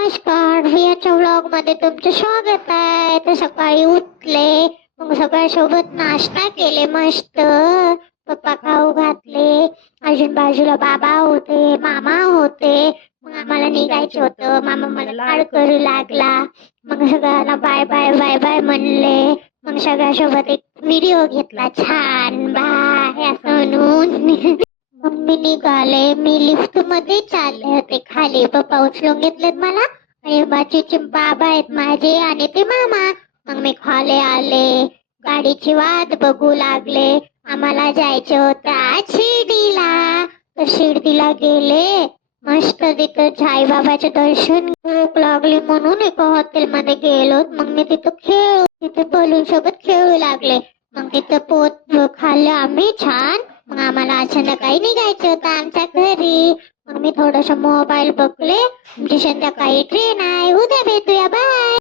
नमस्कार, याच्या व्लॉग मध्ये तुमचं स्वागत आहे. तर सकाळी उठले, मग सगळ्यासोबत नाश्ता केले मस्त. पप्पा खाऊ घातले, अजून बाजूला बाबा होते, मामा होते. मग आम्हाला निघायचं होतं. मामा मला लाड करू लागला. मग सगळ्यांना बाय बाय बाय बाय म्हणले. मग सगळ्यासोबत एक व्हिडिओ घेतला छान बाय असं म्हणून. मग मी निघाले. मी लिफ्ट मध्ये चालले होते खाली. पप्पा उचलून घेतलेत मला आणि बाजूचे बाबा आहेत माझे आणि ते मामा. मग मी खाली आले, गाडीची वाट बघू लागले. आम्हाला जायचं होतं आज शिर्डीला. तर शिर्डीला गेले. मस्त तिथं साईबाबाचं दर्शन. भूक लागली म्हणून एका हॉटेलमध्ये गेलो. मग मी तिथे बलून सोबत खेळू लागले. मग तिथं पोत खाल्लं आम्ही छान. मग आम्हाला संध्याकाळी निघायचं होतं आमच्या घरी. मग मी थोडस मोबाईल बघले. आमची संध्याकाळी ट्रेन आहे. उद्या भेटूया.